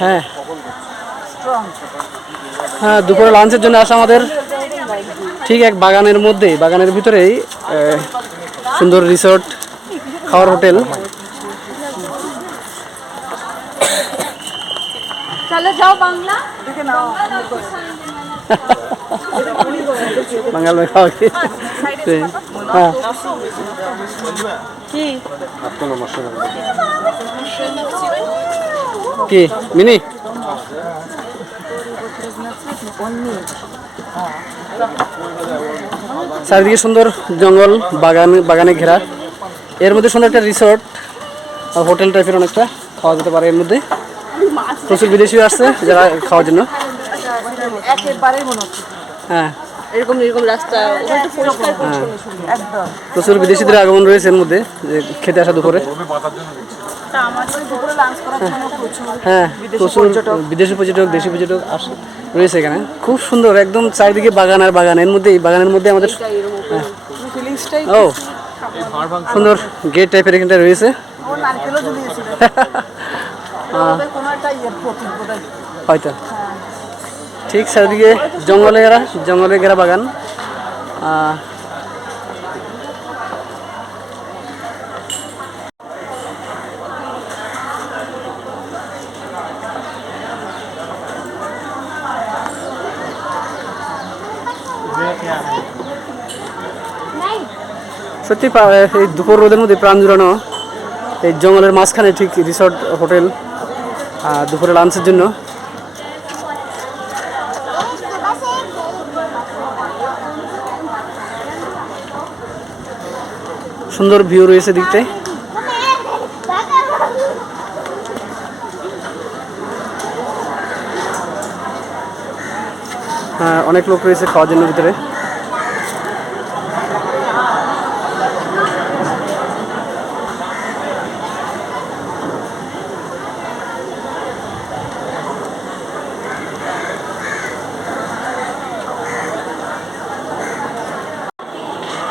হ্যাঁ হ্যাঁ, দুপুরে লাঞ্চের জন্য আসা আমাদের ঠিক এক বাগানের মধ্যেই, বাগানের ভিতরেই সুন্দর রিসোর্ট, খাওয়ার হোটেল। चलो जाओ बांग्ला বাঙাল में খাওয়া কি? হ্যাঁ কি মিনি চারিদিকে সুন্দর জঙ্গল, বাগানে ঘেরা, এর মধ্যে সুন্দর একটা রিসোর্ট আর হোটেল টাইপের অনেকটা খাওয়া যেতে পারে। এর মধ্যে প্রচুর বিদেশি আসছে যারা খাওয়ার জন্য। হ্যাঁ এরকম এরকম রাস্তা ওটা পরিষ্কার একদম প্রচুর বিদেশিদের আগমন রয়েছে এর মধ্যে, যে খেতে আসা দুপুরে। হ্যাঁ প্রচুর বিদেশি পর্যটক, দেশি পর্যটক আসে রয়েছে এখানে। খুব সুন্দর একদম চারিদিকে বাগান আর বাগান, এর মধ্যে বাগানের মধ্যে আমাদের ও সুন্দর গেট টাইপের এখানটা রয়েছে। হয়তো ঠিক চারিদিকে জঙ্গলে ঘেরা বাগান। সত্যি এই দুপুর রোদের মধ্যে প্রাণ জুড়ানো, এই জঙ্গলের মাঝখানে ঠিক রিসোর্ট হোটেল দুপুরে লাঞ্চের জন্য। সুন্দর ভিউ রয়েছে দেখতে। হ্যাঁ অনেক লোক রয়েছে খাওয়ার জন্য ভিতরে।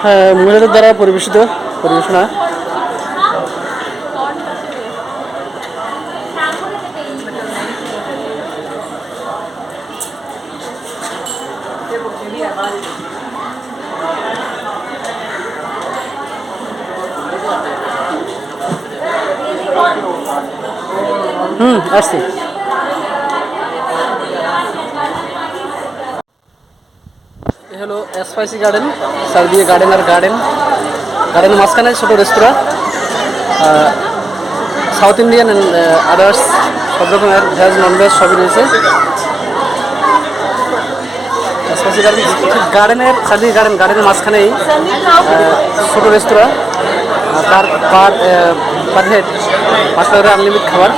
হ্যাঁ মহিলাদের দ্বারা পরিবেশনা। আসছি। এ হলো স্পাইসি গার্ডেন, চারদিকে গার্ডেনের মাঝখানে ছোট রেস্তোরাঁ, সাউথ ইন্ডিয়ান অ্যান্ড আদার্স সব রকমের ভেজ ননভেজ সবই রয়েছে। স্পাইসি গার্ডেনের চারদিকে গার্ডেনের মাঝখানেই ছোট রেস্তোরাঁ, তার পার হেড 5 টাকা আনলিমিটেড খাবার।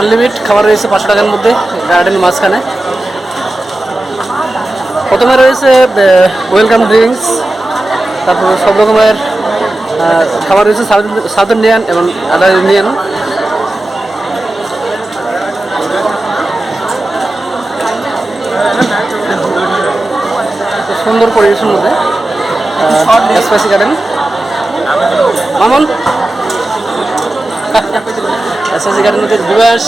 আনলিমিটেড খাবার রয়েছে 500 টাকার মধ্যে গার্ডেনের মাঝখানে। প্রথমে রয়েছে ওয়েলকাম ড্রিঙ্কস, তারপর সব রকমের খাবার রয়েছে সাউথ ইন্ডিয়ান এবং আদার ইন্ডিয়ান। সুন্দর পরিবেশের মধ্যে spicy garden. Mamon spicy garden মধ্যে দিবস।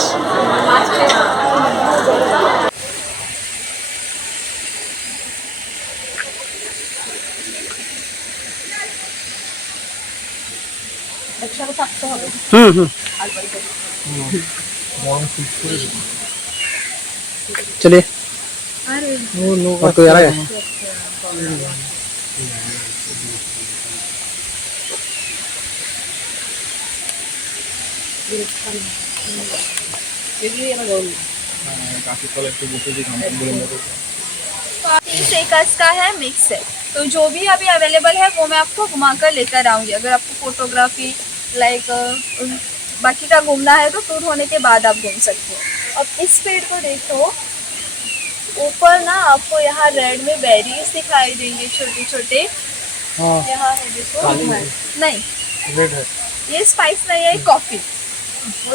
चलिए और कोई आ रहा है? का है मिक्स है, तो जो भी अभी अवेलेबल है वो मैं आपको घुमा कर लेकर आऊंगी। अगर आपको फोटोग्राफी लाइक बाकी का घूमना है तो टूर होने के बाद आप घूम सकते हो। अब इस पेड़ को देखो, ऊपर ना आपको यहाँ रेड में बेरीज दिखाई देंगे छोटे छोटे। यहाँ है देखो, नहीं रेड है, ये स्पाइस नहीं है, कॉफी।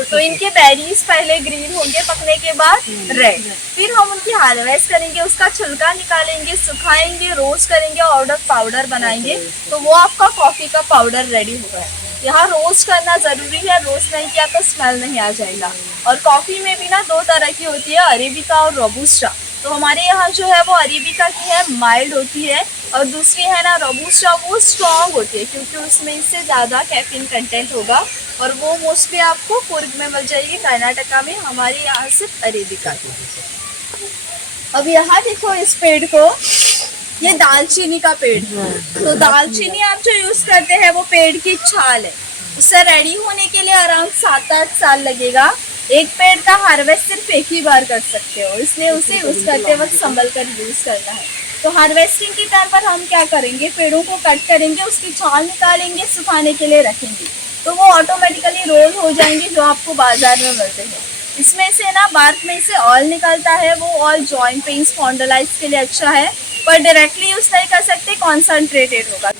तो इनके बेरीज पहले ग्रीन होंगे, पकने के बाद रेड, फिर हम उनकी हार्वेस्ट करेंगे, उसका छिलका निकालेंगे, सुखाएंगे, रोस्ट करेंगे और पाउडर बनाएंगे, तो वो आपका कॉफी का पाउडर रेडी होगा। यहाँ रोस्ट करना जरूरी है, रोस्ट नहीं किया तो स्मेल नहीं आ जाएगा। और कॉफी में भी ना दो तरह की होती है, अरेबिका और रोबुस्टा। तो हमारे यहाँ जो है वो अरेबिका की है, माइल्ड होती है, और दूसरी है ना रोबुस्टा, वो स्ट्रॉन्ग होती है क्योंकि उसमें इससे ज़्यादा कैफीन कंटेंट होगा, और वो मोस्टली आपको कुर्ग में मिल जाएगी, कर्नाटका में। हमारे यहाँ सिर्फ अरेबिका की। अब यहाँ देखो इस पेड़ को, ये दालचीनी का पेड़ है। तो दालचीनी आप जो यूज करते हैं वो पेड़ की छाल है, उससे रेडी होने के लिए अराउंड 7-8 साल लगेगा। एक पेड़ का हार्वेस्ट सिर्फ एक ही बार कर सकते हो, इसलिए उसे यूज करते वक्त संभल कर यूज करना है। तो हार्वेस्टिंग के टाइम पर हम क्या करेंगे, पेड़ों को कट करेंगे, उसकी छाल निकालेंगे, सुखाने के लिए रखेंगे, तो वो ऑटोमेटिकली रोल हो जाएंगे जो आपको बाजार में मिलते हैं। इसमें से ना बार्क में से ऑयल निकलता है, वो ऑयल जॉइंट पेन्स, स्पॉन्डिलाइटिस के लिए अच्छा है, पर डायरेक्टली यूज नहीं कर सकते, कॉन्सेंट्रेटेड होगा।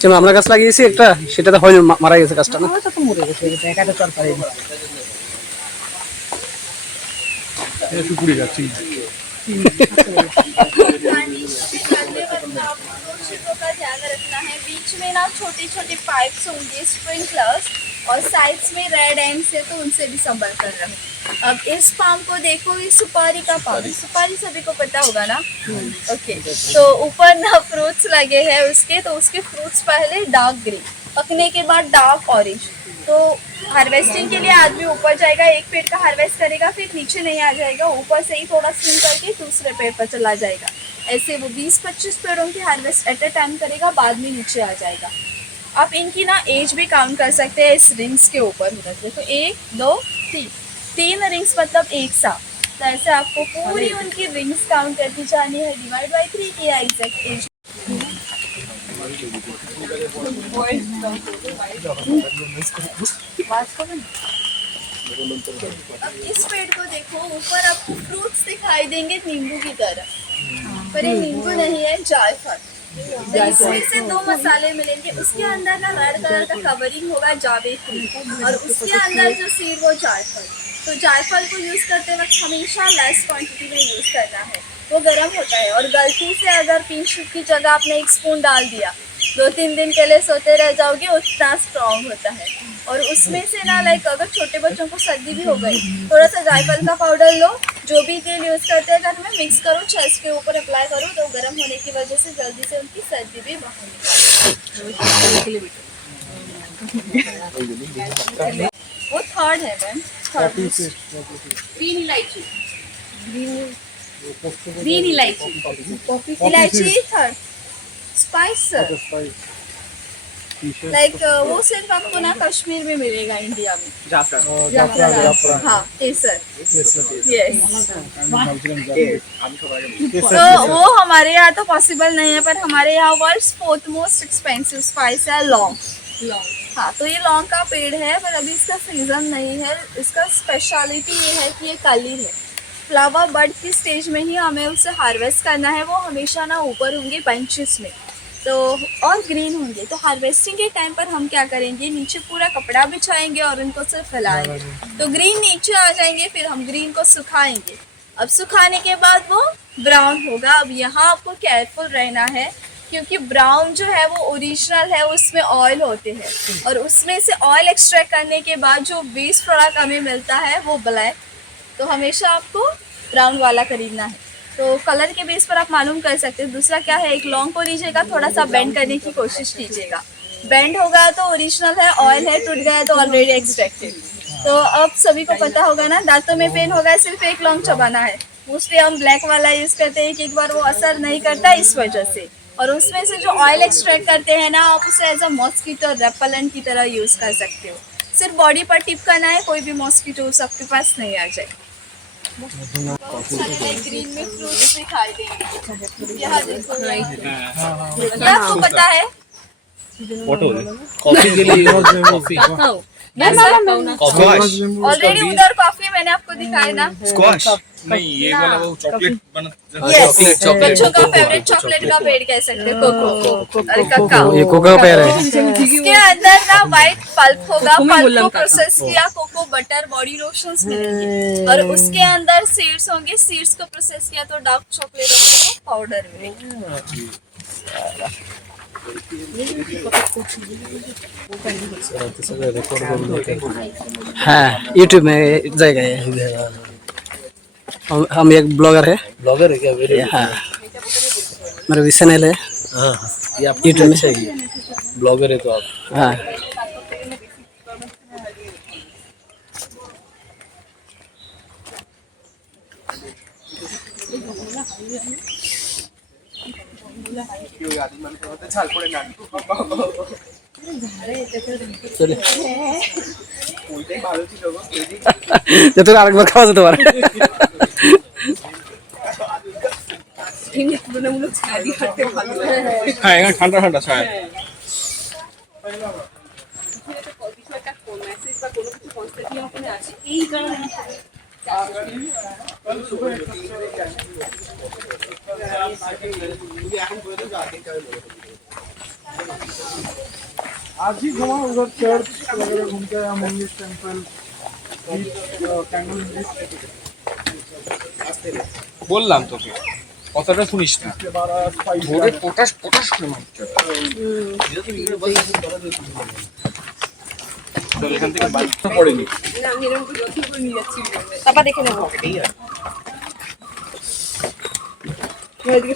যেমন আমরা গাছ লাগিয়েছি একটা, সেটাতে হয়নি, মারা গেছে গাছটা না, মরে গেছে, একাটা চল পারে শুকুরি যাচ্ছি। का ध्यान रखना है, बीच में ना छोटे छोटे पाइप्स होंगे, स्प्रिंकलर्स, और साइड्स में रेड एंड्स है, तो उनसे भी संभल कर रहे। अब इस पाम को देखो, ये सुपारी का पाम है, सुपारी सभी को पता होगा ना। ओके, तो ऊपर ना फ्रूट्स लगे हैं उसके, तो उसके फ्रूट्स पहले डार्क ग्रीन, पकने के बाद डार्क ऑरेंज। तो हार्वेस्टिंग के लिए आदमी ऊपर जाएगा, एक पेड़ का हार्वेस्ट करेगा, फिर नीचे नहीं आ जाएगा, ऊपर से ही थोड़ा स्विंग करके दूसरे पेड़ पर चला जाएगा। ऐसे वो 20-25 पेड़ों की हार्वेस्ट एट अ टाइम करेगा, बाद में नीचे आ जाएगा। आप इनकी ना एज भी काउंट कर सकते हैं इस रिंग्स के ऊपर होना चाहिए। तो 1, 2, 3 रिंग्स मतलब एक साथ। तो ऐसे आपको पूरी उनकी रिंग्स काउंट करती जानी है, डिवाइड बाई 3 किया एग्जैक्ट एज। अब इस पेड़ को देखो, ऊपर आपको फ्रूट्स दिखाई देंगे नींबू की तरह, पर ये नींबू नहीं है, जायफल। तो इसमें से 2 मसाले मिलेंगे, उसके अंदर ना रेड कलर का कवरिंग होगा जावेत्री, और उसके अंदर जो सीड वो जायफल। तो जायफल को यूज करते वक्त हमेशा लेस क्वांटिटी में यूज करना है, वो गर्म होता है, और गलती से अगर पिंच की जगह आपने 1 स्पून डाल दिया, 2-3 दिन के लिए सोते रह जाओगे, उतना स्ट्रॉन्ग होता है। और उसमें से ना लाइक अगर छोटे बच्चों को सर्दी भी हो गई, थोड़ा सा जायफल का पाउडर लो, जो भी तेल यूज करते हैं घर में, मिक्स करो, चेस्ट के ऊपर अप्लाई करो, तो गर्म होने की वजह से जल्दी से उनकी सर्दी भी बाहर निकलती। वो थर्ड है मैम, ग्रीन इलायची, ग्रीन इलायची, इलायची थर्ड स्पाइस लाइक वो सिर्फ आपको ना कश्मीर में मिलेगा, इंडिया में जाफरान, हाँ केसर, यस। तो वो हमारे यहाँ तो पॉसिबल नहीं है, पर हमारे यहाँ world's 4th most expensive spice है लौंग। हाँ, तो ये लौंग का पेड़ है, पर अभी इसका सीजन नहीं है। इसका स्पेशलिटी ये है कि ये काली है, फ्लावर बड की स्टेज में ही हमें उसे हार्वेस्ट करना है। वो हमेशा ना ऊपर होंगे बंचेस में, तो और ग्रीन होंगे। तो हार्वेस्टिंग के टाइम पर हम क्या करेंगे, नीचे पूरा कपड़ा बिछाएंगे और इनको सिर्फ फैलाएंगे, तो ग्रीन नीचे आ जाएंगे। फिर हम ग्रीन को सुखाएंगे, अब सुखाने के बाद वो ब्राउन होगा। अब यहाँ आपको केयरफुल रहना है, क्योंकि ब्राउन जो है वो ओरिजिनल है, उसमें ऑयल होते हैं, और उसमें से ऑयल एक्सट्रैक्ट करने के बाद जो वेस्ट प्रोडक्ट हमें मिलता है वो ब्लैक। तो हमेशा आपको ब्राउन वाला खरीदना है, तो कलर के बेस पर आप मालूम कर सकते हैं। दूसरा क्या है, एक लौंग को लीजिएगा, थोड़ा सा बेंड करने की कोशिश कीजिएगा, बेंड होगा तो ओरिजिनल है, ऑयल है, टूट गया तो ऑलरेडी एक्सट्रैक्टेड। तो अब सभी को पता होगा ना, दांतों में पेन होगा, सिर्फ एक लौंग चबाना है। मोस्टली हम ब्लैक वाला यूज करते हैं कि एक बार वो असर नहीं करता इस वजह से, और उसमें से जो ऑयल एक्सट्रैक्ट करते हैं ना, आप उसे एज अ मॉस्किटो रेपेलेंट की तरह यूज कर सकते हो। सिर्फ बॉडी पर टिप करना है, कोई भी मॉस्किटो आपके पास नहीं आ जाए। ग्रीन में फ्रूट्स दिखाई देंगे, यहाँ देखो, ये आपको पता है कॉफी के लिए ऑलरेडी उधर कॉफी मैंने आपको दिखाया ना, स्क्वाश। नहीं ये वाला वो चॉकलेट बना यस बच्चों का फेवरेट चॉकलेट का पेड़ कह सकते हैं कोको और ककाओ। ये कोका का पेड़ है। इसके अंदर ना व्हाइट पल्प होगा, पल्प को प्रोसेस किया कोको बटर बॉडी लोशंस मिलेंगे और उसके अंदर सीड्स होंगे, सीड्स को प्रोसेस किया तो डार्क चॉकलेट और पाउडर मिलेगा। हाँ यूट्यूब में जाएगा ये। हम एक ब्लॉगर है। ब्लॉगर है क्या? वेरी हाँ मेरा भी चैनल है। हाँ ये आप यूट्यूब में चाहिए ब्लॉगर है तो आप। हाँ চলে তোর আরেকবার খাওয়া যেতে পারে। হ্যাঁ এখানে ঠান্ডা ঠান্ডা ছায়। आज ही घुमा उधर चर्च वगैरह घूम के आया, मंदिर टेम्पल कैंगल बीच বললাম তোকে কথাটা শুনিস না। के बाद आया स्पाइस ভোরে পটাশ পটাশ করে মারতে হবে। চল এখান থেকে বাইক পড়েনি। पापा देखे ना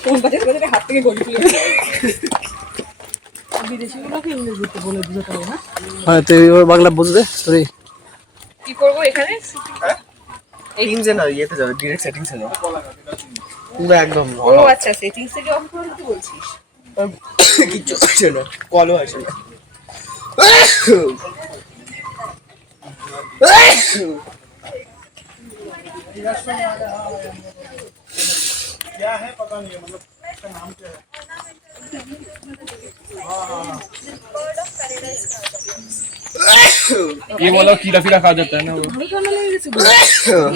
ফোন বাজে বাজে হাত থেকে গলি তুলে বিদেশিগুলোকে ইংলিশ বলতে বলে বুঝাতে হবে না। হ্যাঁ তুই ওর বাংলা বুঝবে তুই। কি করব এখানে? টিমসে না ইয়েতে যাবে ডিরেক্ট সেটিংসে যাবে পুরো একদম ও আচ্ছা সেটিংস থেকে অফ করে দিতে বলছিস? কিছু হচ্ছে না কলও আসে না क्या है पता नहीं है, मतलब इसका नाम क्या है? ये वाला कीड़ा फीड़ा खा जाता है ना वो।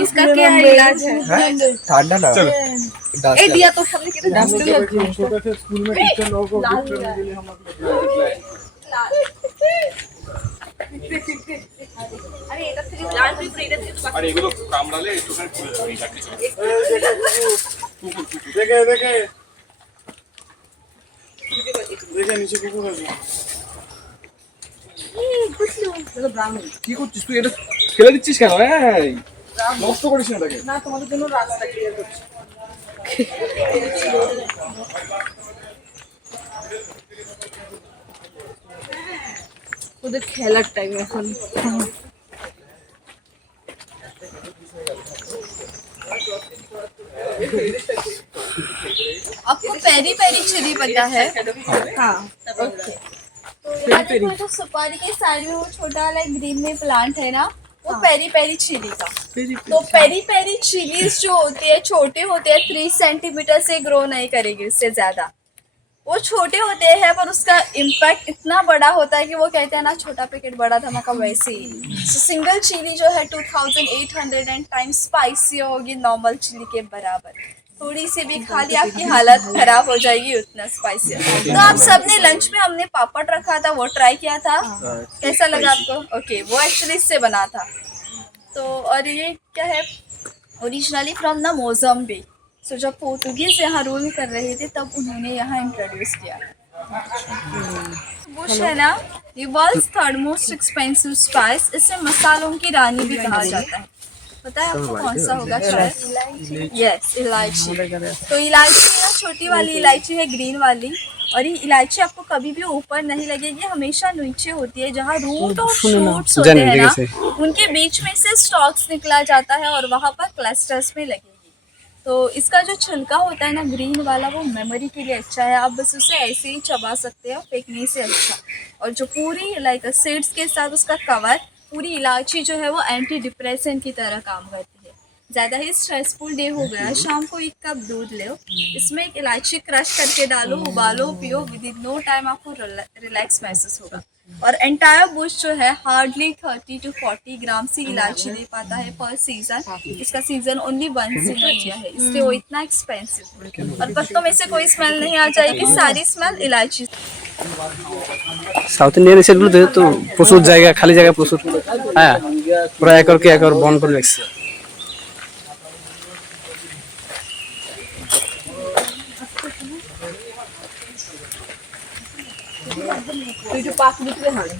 इसका क्या इलाज है? ঠান্ডा না ए दिया तो हमने कितने छोटे थे स्कूल में टीचर लोगों को गिफ्ट करने के लिए हम लोग अरे এটা থেকে লাল পেপার এটা থেকে আর এগুলো কামড়ালে একটুখানি খুলে যাবে এই চাকরি চলে। देखे देखे देखे नीचे कुकुर है। কি করছিস তুই? এটা ফেলে দিচ্ছিস কেন? এই নষ্ট করিস না এটাকে। না তোমাদের জন্য রাস্তা ক্লিয়ার করছি। ওদের খেলার টাইম এখন। आपको पेरी पेरी चिली पता है? हाँ ओके तो यहाँ देखो जो सुपारी के साइड में वो छोटा वाला ग्रीन में प्लांट है ना, वो पेरी पेरी चिली का। तो पेरी पेरी चिलीज जो होती है छोटे होते हैं, 3 सेंटीमीटर से ग्रो नहीं करेगी, उससे ज्यादा वो छोटे होते हैं, पर उसका इम्पैक्ट इतना बड़ा होता है कि वो कहते हैं ना छोटा पैकेट बड़ा धमाका, वैसे ही सिंगल चिली जो है 2800 टाइम्स स्पाइसी होगी नॉर्मल चिली के बराबर। थोड़ी सी भी खा ली आपकी हालत खराब हो जाएगी, उतना स्पाइसी। तो आप सबने लंच में हमने पापड़ रखा था, वो ट्राई किया था, कैसा लगा आपको? ओके वो एक्चुअली इससे बना था। तो और ये क्या है, ओरिजिनली फ्रॉम द मोजाम्बिक। सो जब पोर्तुगीज यहाँ रूल कर रहे थे तब उन्होंने यहाँ इंट्रोड्यूस किया। बुश है ना, ये world's third most expensive spice, इसे मसालों की रानी भी कहा जाता है। पता है आपको कौन सा होगा शायद? यस इलायची। तो इलायची ना छोटी वाली इलायची है, ग्रीन वाली, और ये इलायची आपको कभी भी ऊपर नहीं लगेगी, हमेशा नीचे होती है, जहाँ रूट और शूट्स होते हैं ना उनके बीच में से स्टॉक्स निकला जाता है और वहाँ पर क्लस्टर्स में लगेगी। तो इसका जो छिलका होता है ना ग्रीन वाला, वो मेमोरी के लिए अच्छा है, आप बस उसे ऐसे ही चबा सकते हो, फेंकने से अच्छा। और जो पूरी लाइक सीड्स के साथ उसका कवर, पूरी इलायची जो है वो एंटी डिप्रेसेंट की तरह काम करती है। ज़्यादा ही स्ट्रेसफुल डे हो गया, शाम को 1 कप दूध लो, इसमें एक इलायची क्रश करके डालो, उबालो, पियो, विद इन नो टाइम आपको रिलैक्स महसूस होगा। और एंटायर बुश जो है हार्डली 30 to 40 ग्राम सी इलायची दे पाता है पर सीजन। इसका सीजन ओनली 1 ईयर है, इसलिए वो इतना एक्सपेंसिव। और पत्तों में से कोई स्मेल नहीं आ जाएगी, सारी स्मेल इलायची। সাউথ ইন্ডিয়ান স্টেটগুলোতে তো প্রচুর জায়গা, খালি জায়গা প্রচুর, হ্যাঁ পুরো একরকে একর বন করে রাখছে। একটু পাক দিতে হয়।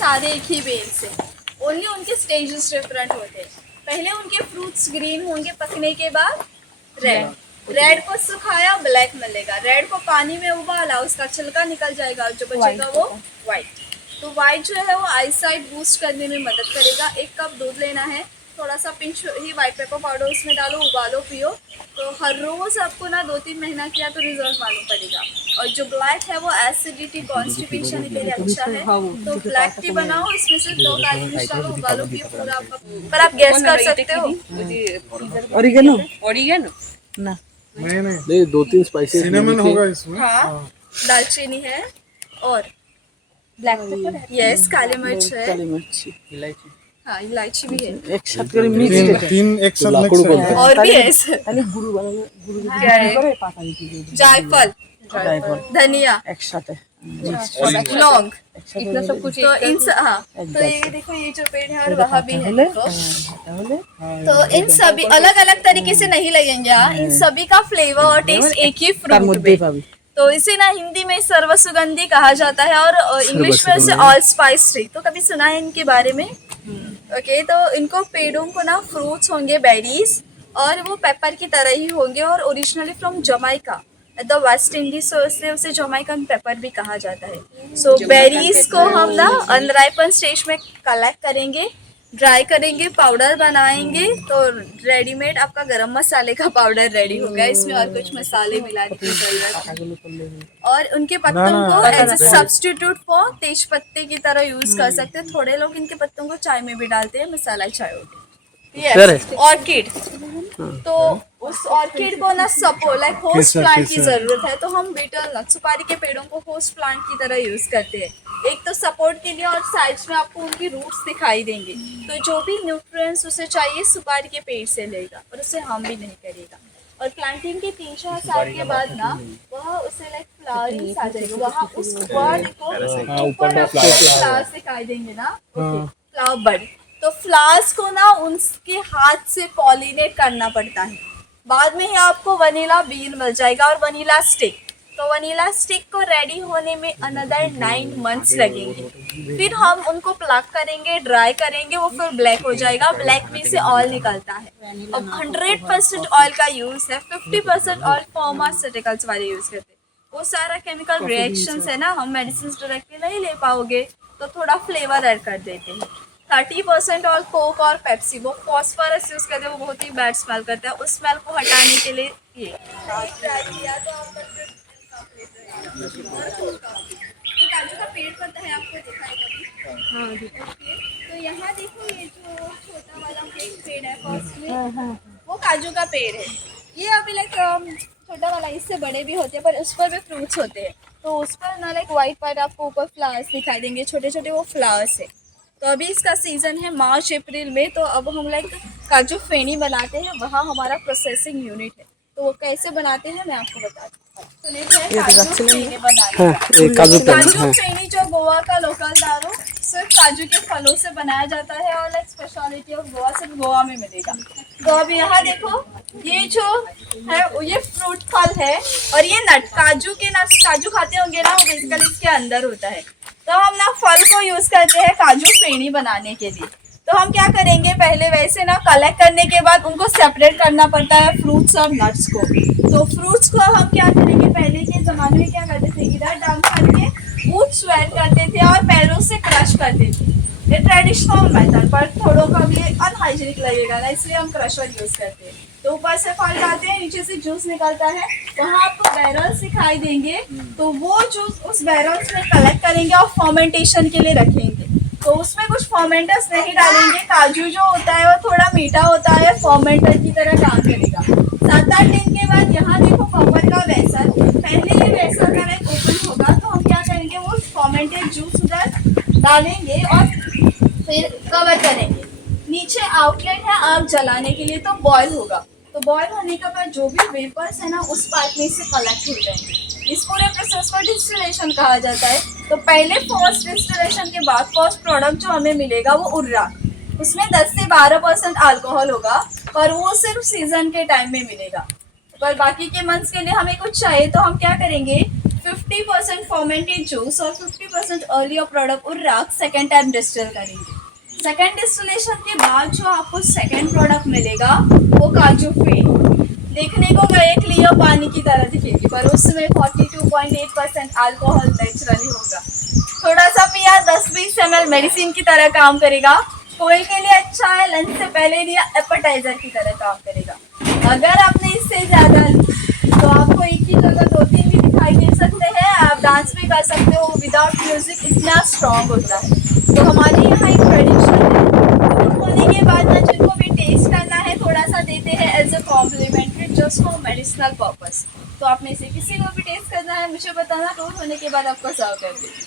सारे एक ही बेल से, ओनली उनके स्टेजेस डिफरेंट होते हैं। पहले उनके फ्रूट्स ग्रीन होंगे, पकने के बाद रेड, रेड को सुखाया ब्लैक मिलेगा, रेड को पानी में उबाला उसका छिलका निकल जाएगा, जो बचेगा वो वाइट। तो वाइट जो है वो आईसाइट बूस्ट करने में मदद करेगा। 1 कप दूध लेना है, थोड़ा सा पिंच ही वाइट पेपर पाउडर उसमें डालो, उबालो, पियो। तो हर रोज़ आपको ना 2-3 महीना किया तो रिजल्ट मालूम पड़ेगा। और जो ब्लैक है वो एसिडिटी कॉन्स्टिपेशन के लिए अच्छा है। तो ब्लैक टी बनाओ, इसमें से 2 काली मिर्च डालो, उबालो, पियो पूरा आपका। पर आप गैस कर सकते हो। অরিগেনো অরিগেনো না नहीं नहीं नहीं 2-3 स्पाइसेस सिनेमन होगा इसमें। हाँ, दालचीनी है और ব্ল্যাক পেপার यस काली मिर्च है, इलायची हाँ इलायची भी है, একসাথে করে মিক্স तीन तीन एक साथ मिक्स है। और भी है इसमें। তাহলে গুরু বানানো গুরু क्या है? করে পাতা দিতে जायफल, धनिया, একসাথে लौंग। इतना सब कुछ तो इन हाँ, तो ये देखो ये जो पेड़ है और वहाँ भी है देखो। তাহলে तो इन सभी अलग अलग तरीके से नहीं लगेंगे, हाँ। इन सभी का फ्लेवर और टेस्ट एक ही তার फ्रूट মধ্যেই में। পাবি। तो इसे ना हिंदी में सर्वसुगंधी कहा जाता है और इंग्लिश में इसे ऑल स्पाइस ट्री। तो कभी सुना है इनके बारे में? ओके, तो इनको पेड़ों को ना फ्रूट्स होंगे बेरीज, और वो पेपर की तरह ही होंगे, और originally from Jamaica the West Indies, so इसलिए उसे जमाइकन पेपर भी कहा जाता है। सो बेरीज को हम ना अनराइपन स्टेज में कलेक्ट करेंगे, ड्राई करेंगे, पाउडर बनाएंगे, तो रेडीमेड आपका गरम मसाले का पाउडर रेडी होगा। इसमें और कुछ मसाले मिलाने की जरूरत नहीं। और उनके पत्तों को एज ए सब्स्टिट्यूट फॉर तेज पत्ते की तरह यूज कर सकते हैं। थोड़े लोग इनके पत्तों को चाय में भी डालते हैं, मसाला चाय होती है। ऑर्किड, तो उस ऑर्किड को ना सपोर्ट लाइक होस्ट प्लांट की जरूरत है, तो हम बीटल नट सुपारी के पेड़ों को होस्ट प्लांट की तरह यूज करते हैं। एक तो सपोर्ट के लिए, और साइड्स में आपको उनकी रूट्स दिखाई देंगे, तो जो भी न्यूट्रिएंट्स उसे चाहिए सुपारी के पेड़ से लेगा, और उसे हार्म भी नहीं करेगा। और प्लांटिंग के 3-4 साल के बाद ना वह उसे लाइक फ्लावर्स आ जाएगा, वहाँ उस वहाँ देखो ऊपर आपको फ्लावर्स दिखाई देंगे ना, फ्लावर बड। तो फ्लावर्स को ना उनके हाथ से पॉलिनेट करना पड़ता है। बाद में ही आपको वनीला बीन मिल जाएगा और वनीला स्टिक। तो वनीला स्टिक को रेडी होने में अनदर 9 मंथ्स लगेंगे। फिर हम उनको प्लग करेंगे, ड्राई करेंगे, वो फिर ब्लैक हो जाएगा। ब्लैक में से ऑयल निकलता है। अब 100% ऑयल का यूज़ है, 50% ऑयल फार्मास्यूटिकल्स वाले यूज़ करते हैं। वो सारा केमिकल रिएक्शंस है ना, हम मेडिसिन डायरेक्टली नहीं ले पाओगे, तो थोड़ा फ्लेवर ऐड कर देते हैं। 30% ऑयल कोक और पेप्सी, वो फॉस्फोरस यूज़ करते हैं, वो बहुत ही बैड स्मेल करता है। उस स्मेल को हटाने के लिए ये काजू का पेड़ पड़ता है, आपको दिखाई कभी? हाँ, तो यहाँ देखो ये जो छोटा वाला पेड़ है फर्स्ट में, वो काजू का पेड़ है। ये अभी लाइक छोटा वाला, इससे बड़े भी होते हैं, पर उस पर भी फ्रूट्स होते हैं। तो उस पर ना लाइक वाइट वाइट आपको ऊपर फ्लावर्स दिखाई देंगे, छोटे छोटे वो फ्लावर्स है। तो अभी इसका सीज़न है मार्च अप्रैल में। तो अब हम लाइक काजू फेनी बनाते हैं, वहाँ हमारा प्रोसेसिंग यूनिट है। तो वो कैसे बनाते हैं मैं आपको बताती हूँ। तो लेते हैं काजू फेनी बनाने का। काजू काजू फेनी जो गोवा का लोकल दारू सिर्फ काजू के फलों से बनाया जाता है, और लाइक स्पेशलिटी ऑफ गोवा सिर्फ गोवा में मिलेगा। तो अब यहाँ देखो ये जो है ये फ्रूट फल है, और ये नट काजू के नट्स, काजू खाते होंगे ना, वो बेसिकली इसके अंदर होता है। तो हम ना फल को यूज़ करते हैं काजू फेनी बनाने के लिए। तो हम क्या करेंगे, पहले वैसे ना कलेक्ट करने के बाद उनको सेपरेट करना पड़ता है फ्रूट्स और नट्स को। तो फ्रूट्स को हम क्या करेंगे, पहले के ज़माने में क्या करते थे, इधर डंप करके ऊट स्वेट करते थे और पैरों से क्रश करते थे। ये ट्रेडिशनल मेथड, पर थोड़ों का भी अनहाइजीनिक लगेगा ना, इसलिए हम क्रशर यूज़ करते हैं। तो ऊपर से फल डालते हैं, नीचे से जूस निकलता है, वहाँ आपको बैरल्स दिखाई देंगे। तो वो जूस उस बैरल्स में कलेक्ट करेंगे और फर्मेंटेशन के लिए रखेंगे। तो उसमें कुछ फर्मेंटर्स नहीं डालेंगे, काजू जो होता है वो थोड़ा मीठा होता है, फर्मेंटर की तरह काम करेगा। 7-8 दिन के बाद यहाँ देखो डालेंगे और फिर कवर करेंगे। नीचे आउटलेट है आग जलाने के लिए, तो बॉयल होगा। तो बॉयल होने के बाद जो भी वेपर्स है ना उस पाइप में से कलेक्ट हो जाएंगे। इस पूरे प्रोसेस को डिस्टिलेशन कहा जाता है। तो पहले फर्स्ट डिस्टिलेशन के बाद फर्स्ट प्रोडक्ट जो हमें मिलेगा वो उर्राक, उसमें 10 से 12% अल्कोहल होगा और वो सिर्फ सीजन के टाइम में मिलेगा। पर बाकी के मंथ्स के लिए हमें कुछ चाहिए तो हम क्या करेंगे, 50% फर्मेंटेड जूस और 50% earlier product urrak second time distil करेंगे। सेकेंड डिस्टिलेशन के बाद जो आपको सेकेंड प्रोडक्ट मिलेगा वो काजू फीड, देखने को गए क्लियर पानी की तरह दिखेगी पर उसमें 42.8% अल्कोहल नेचुरली होगा। थोड़ा सा पिया 10-20 ml मेडिसिन की तरह काम करेगा। कोई के लिए अच्छा है, लंच से पहले लिया एपेटाइजर की तरह काम करेगा। अगर आपने इससे ज़्यादा तो आपको एक ही जगह 2-3 भी दिखाई दे सकते हैं। आप डांस भी कर सकते हो विदाउट म्यूजिक, इतना स्ट्रॉन्ग होता है। तो हमारे यहाँ एक ट्रेडिशन है, होने के बाद ना जिनको भी टेस्ट करना है थोड़ा सा देते हैं as a complimentary just for medicinal purpose. तो आपने से किसी को भी टेस्ट करना है मुझे बताना, रोज होने के बाद आपको सर्व कर देंगे।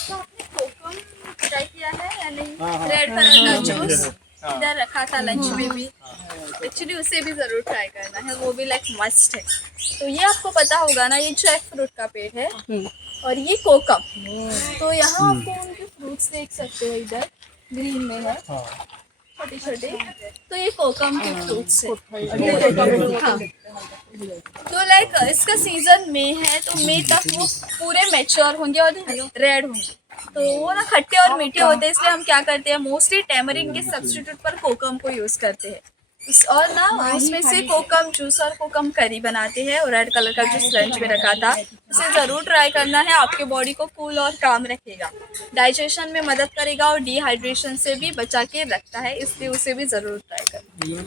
तो आपने कोकम ट्राई किया है या नहीं? रेड कलर का जूस इधर रखा था लंच में भी, एक्चुअली उसे भी ज़रूर ट्राई करना है, वो भी लाइक मस्ट है। तो ये आपको पता होगा ना, ये जैक फ्रूट का पेड़ है और ये कोकम। तो यहाँ आपको उनके फ्रूट्स देख सकते हैं, इधर ग्रीन में है छोटे छोटे, तो ये कोकम के फ्रूट्स है। हाँ, तो लाइक इसका सीजन मई है, तो मई तक वो पूरे मैच्योर होंगे और रेड होंगे। तो वो ना खट्टे और मीठे होते हैं, इसलिए हम क्या करते हैं मोस्टली टैमरिंड के सब्स्टिट्यूट पर कोकम को यूज़ करते हैं। और ना उसमें से कोकम जूस और कोकम करी बनाते हैं। और रेड कलर का जूस लंच में रखा था, उसे ज़रूर ट्राई करना है, आपके बॉडी को कूल और काम रखेगा, डाइजेशन में मदद करेगा और डिहाइड्रेशन से भी बचा के रखता है, इसलिए उसे भी ज़रूर ट्राई करना।